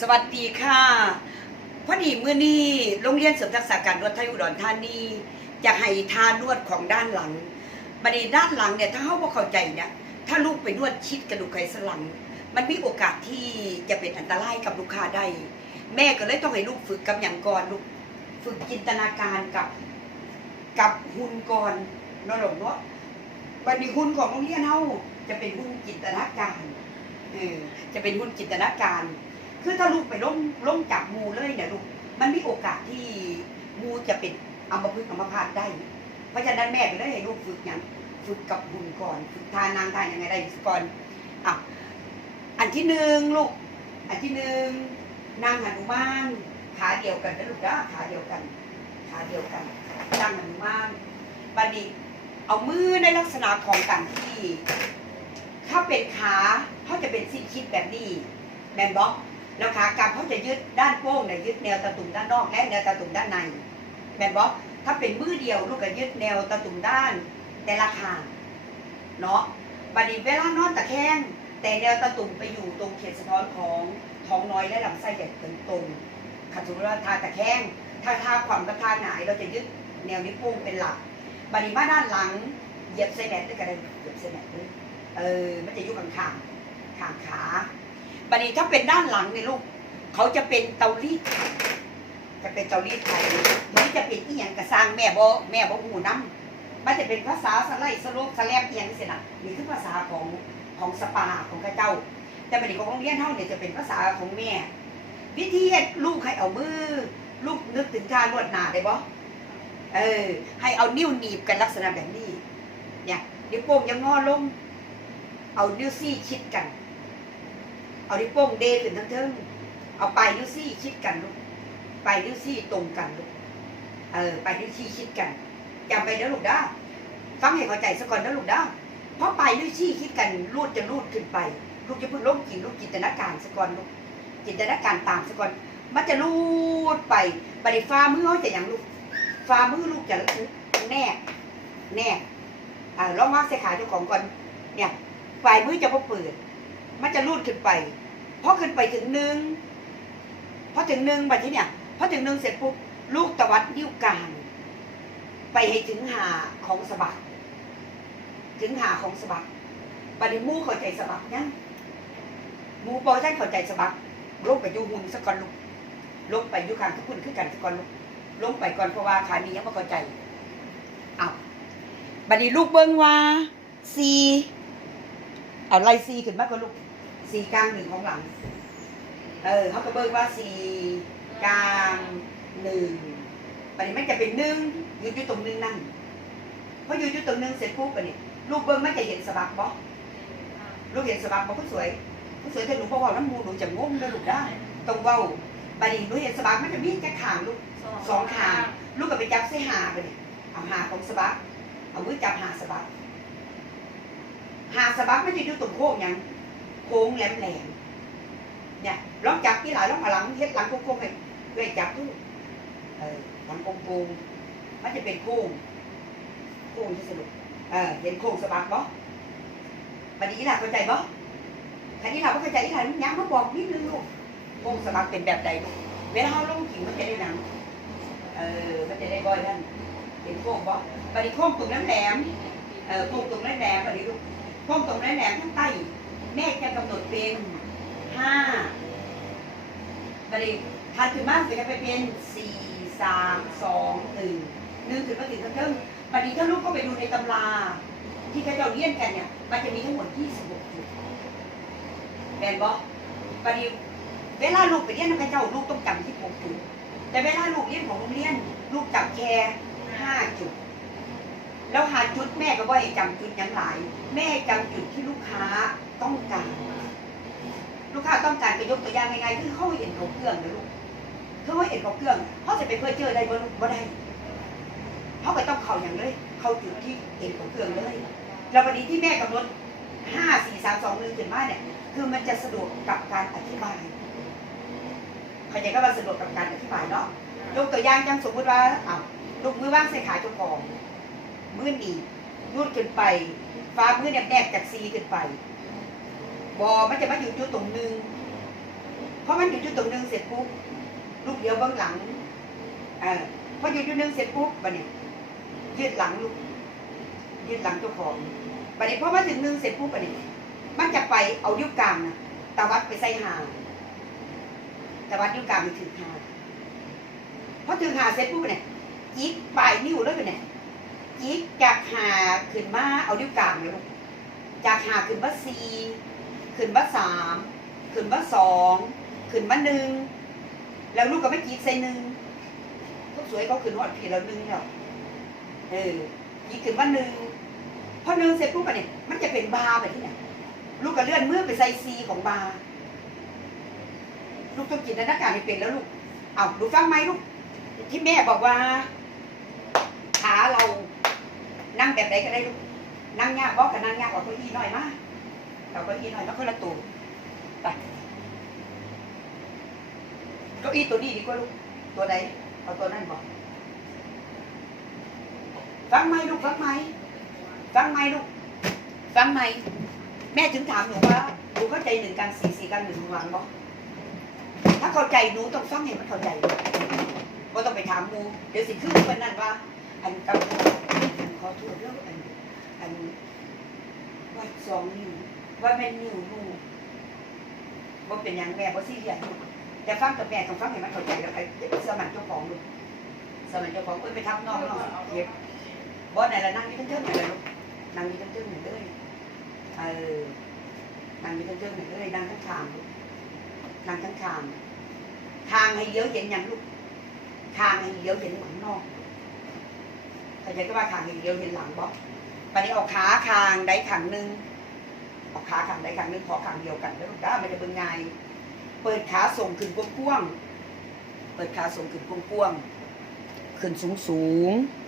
สวัสดีค่ะ พอดีมื้อนี้โรงเรียนเสริมทักษะการนวดไทยอุดรธานีจะให้ทานวดของด้านหลังบัดนี้ด้านหลังเนี่ยถ้าเฮาบ่เข้าใจเนี่ยถ้าลูกไปนวดชิดกระดูกไขสันหลัง มันมีโอกาสที่จะเป็นอันตรายกับลูกค้าได้แม่ก็เลยต้องให้ลูกฝึกกับอย่างก่อนลูกฝึกจินตนาการกับกับหุ่นก่อนเนาะลูกเนาะบัดนี้หุ่นของโรงเรียนเฮาจะเป็นหุ่นจินตนาการเออจะเป็นหุ่นจินตนาการ คือถ้าลูกไปล้มล้มจับงูเลยเนี่ยลูกมันมีโอกาสที่งูจะเป็นอัมพฤกษ์อัมพาตได้ เพราะฉะนั้นแม่ก็เลยให้ลูกฝึกอย่างฝึกกับหุ่นก่อนฝึกทานนางทานยังไงได้ก่อนอะอันที่หนึ่งลูก อันที่หนึ่งนางหันุมานขาเดียวกันนะลูกนะขาเดียวกัน ขาเดียวกันนางหันุมานบัดนี้เอามือในลักษณะของการที่ ถ้าเป็นขาเขาจะเป็นสิ้นคิดแบบนี้แมนบ็อก แล้วขากลับเขาจะยึดด้านโป้งเนี่ยยึดแนวตะตุ่มด้านนอกและแนวตะตุ่มด้านในแม่นบอกถ้าเป็นมือเดียวลูกก็ยึดแนวตะตุ่มด้านแต่ละขางเนาะบัดนี้เวลานอนตะแคงแต่แนวตะตุ่มไปอยู่ตรงเขตสะท้อนของท้องน้อยและลำไส้ใหญ่ตรงตรงขัดสมมติว่าทาตะแคงถ้าทาความกับทาหงายเราจะยึดแนวนิ้วโป้งเป็นหลักบัดนี้มาด้านหลังเหยียบไส้แมทด้วยกันเลยเหยียบไส้แมทด้วยเออมันจะยู่ข้างข้างข้างขา บัดนี้ถ้าเป็นด้านหลังเนี่ยลูก เขาจะเป็นเตารีดจะเป็นเตารีดไข่หรือจะเป็นอีหยังกระสร้างแม่บ่แม่บ่หูน้ำมันจะเป็นภาษาสไลด์สโลกสแลบอีหยังสินะนี่คือภาษาของของสปาของข้าเจ้า แต่บัดนี้ของโรงเรียนเฮาเนี่ยจะเป็นภาษาของแม่ วิธีเฮ็ดลูกให้เอามือ ลูกนึกถึงท่านวดหน้าได้บ่เออ ให้เอานิ้วหนีบกันลักษณะแบบนี้ เนี่ยนิ้วโป้งยังงอลง เอานิ้วซี่ชิดกัน เอานิ้วโป้งเดขึ้นทั้งเทิงเอาไปลายนิ้วซี่ชิดกันลูกไปลายนิ้วซี่ตรงกันลูกเออไปลายนิ้วซี่ชิดกันจำไปเด้อลูกด้อฟังให้เข้าใจซะก่อนเด้อลูกด้อเพราะไปลายนิ้วซี่ชิดกันรูดจะรูดขึ้นไป ลูกจะพิ่งล้มกินลูกจินตนาการซะก่อนลูกจินตนาการตามซะก่อนมันจะรูดไปบัดนี้ฟ้ามือเขาจะอย่างลูกฟ้ามือลูกจะแนกแนกอ่าลองวางใส่ขาเจ้าของก่อนเนี่ยปลายมือจะพอเปิด มันจะรูดขึ้นไป พอขึ้นไปถึงหนึ่งพอถึงหนึ่งแบบที่เนี่ยพอถึงหนึ่งเสร็จปุ๊บลูกตวัดนิ้วกลางไปให้ถึงหาของสะบักถึงหาของสะบักบัดนี้มูเข้าใจสะบักยังหมูบอท่านเข้าใจสะบักลงไปอยู่หุ่นสักก่อนลูกลงไปอยู่ข้างทุกคนขึ้นกันสักก่อนลูกลงไปก่อนเพราะว่าขานี้ยังไม่เข้าใจเอาบัดนี้ลูกเบิ้งว่าซีเอาไล่ซีขึ้นมากกว่าลูก สีกลางหนึ่งของหลัง เออเขาก็เบิกว่าสีกลางหนึ่งปนี้มันจะเป็นหนึ่งอยู่อยู่ตรงหนึ่งนั่นพออยู่อยู่ตรงหนึ่งเสร็จปุ๊บปนี้ลูกเบิ้งมันจะเห็นสะบักบ่ลูกเห็นสะบักบ่ผู้สวยผู้สวยถ้าหนูบอกว่าน้ำมูหนูจะงงได้ลูกได้ตรงเว้าปนี้หนูเห็นสะบักมันจะมีแค่ขางลูกสองขางลูกก็ไปจับเส้หาไปเนี่ยเอาหาของสะบักเอามือจับหาสะบักหาสะบักไม่ใช่อยู่ตรงโค้งยัง งแหลมแหลมๆเนี่ยลองจับที่หลายลองมาหลังเฮ็ดหลังโค้งๆให้ด้วยจับทุกเออหลังโค้งๆมันจะเป็นโค้งโค้งที่สนุกเออเห็นโค้งสะบักบ่บัดนี้หล่ะเข้าใจบ่คันนี้หล่ะบ่เข้าใจอีหล่ะย้ำมาบอกนิดนึงลูกโค้งสะบักเป็นแบบใดเวลาเฮาลงกิ่งมันจะได้หนังเออมันจะได้บ่อยท่านเห็นโค้งบ่บัดนี้โค้งตรงนั้นแหลมเออโค้งตรงนั้นแหลมบัดนี้ลูกโค้งตรงนั้นแหลมทั้งใต้ แม่จะกำหนดเป็นห้าบริทันถึงมากจะไปเป็นสี่สามสองหนึ่งหนึ่งถึงมาถึงทั้งเทิงบัดนี้ถ้าลูกก็ไปดูในตำรา ที่เขาเจ้าเรียนกันเนี่ย มันจะมีทั้งหมด26จุดแมนบอบัดนี้เวลาลูกไปเรียนกับเขาเจ้าลูกต้องจำที่6จุดแต่เวลาลูกเรียนของโรงเรียน ลูกจำแค่5จุดแล้วหาจุดแม่ก็ว่าให้จำจุดยังหลาย แม่จำจุดที่ลูกค้า ต้องการ ลูกค้าต้องการไปยกตัวอย่างง่ายๆคือเขาเห็นเขาเครื่องนะลูกเขาเห็นเขาเครื่องเขาจะไปเพื่อเจอได้บ่ลูกบ่ได้เขาก็ต้องเข้าอย่างเลย เข้าจุดที่เห็นเขาเครื่องเลย แล้ววันนี้ที่แม่กำหนดห้าสี่สามสองหนึ่งถึงมาเนี่ย คือมันจะสะดวกกับการอธิบายเข้าใจก็ว่าสะดวกกับการอธิบายเนาะยกตัวอย่างจังสมมติว่าอ้าวลูกมือว่างใส่ขาเจ้าของมือหนีบรูดขึ้นไป ฟ้ามือเนี่ยแนบจากซีขึ้นไป บอมันจะมาอยู่จุดตรงหนึงเพราะมันอยู่จุดตรงนึงเสร็จปุ๊บลูกเดียวเบื้องหลังเออพออยู่จุดนึงเสร็จปุ๊บบัดนี้ยืดหลังลูกยืดหลังเจ้าของบัดนี้พอมาถึงนึงเสร็จปุ๊บบัดนี้มันจะไปเอายุกกลางนะตะวัดไปใส่หางตะวัดยุกกลางไปถึงหางพอถึงหาเสร็จปุ๊บเนี่ยจิกปลายนิ้วเลยเนี่ยจิกจากหาขึ้นมาเอายุกกลางเลยลูกจากหาขึ้นมาสี ขึ้นมาสามขึ้นมาสองขึ้นมาหนึ่งแล้วลูกก็ไม่จิกใส่หนึ่งทุกสวยเขาขึ้นหอดผีแล้วหนึ่งแล้วเออจิกขึ้นมาหนึ่งพอหนึ่งเสร็จปุ๊บเนี่ยมันจะเป็นบาร์แบบที่ไหนลูกก็เลื่อนมือไปใส่ซีของบาร์ลูกต้องจินนาการให้เป็นแล้วลูกเอาดูฟังไหมลูกที่แม่บอกว่า ขาเรานั่งแบบไหนก็ได้ลูกนั่งยากบอกกับนั่งยากกว่าเก้าอี้หน่อยมาก เอาเก้าอี้หน่อยแล้วค่อยละตูไปเก้าอี้ตัวนี้ดีกว่าลูกตัวใดเอาตัวนั้นบอกฟังไหมลูกฟังไหมฟังไหมลูกฟังไหมแม่ถึงถามหนูว่าหนูเข้าใจหนึ่งการสี่สี่การหนึ่งหวังบอกถ้าเข้าใจหนูต้องฟังให้มันเข้าใจว่าต้องไปถามหมูเดี๋ยวสิขึ้นเป็นนั่นว่า อันกับอันขอโทษเรื่องอันอันวัดสองนิ้ว ว่าแม่นนิ้วหนูว่าเป็นอย่างแม่ว่าซีเรียสลูกแต่ฟังกับแม่ต้องฟังให้มันเข้าใจแล้วไอ้สมันเจ้าของลูกสมันเจ้าของเอ้ยไปทับน้องน้องเย็บบอสไหนละนั่งอยี่ทั้งเทิงไหนละลูกนั่งอยี่ทั้งเทิงไหนเลยเออนั่งอยู่ทั้งเรื่องไหนเลยนั่งทั้งทางลูกนั่งทั้งทาง ทางให้เลี้ยวเห็นอย่างลูกทางให้เลี้ยวเห็นหลังนอกเข้าใจก็ว่าทางให้เลี้ยวเห็นหลังบอกตอนนี้เอาขาคางได้ขังหนึ่ง เอาขาคางได้ขังหนึ่งขอขางเดียวกันแล้วลูกได้มันจะเป็นไงเปิดขาส่งขึ้นกว้างๆเปิดขาส่งขึ้นกว้างๆขึ้นสูงสูงๆ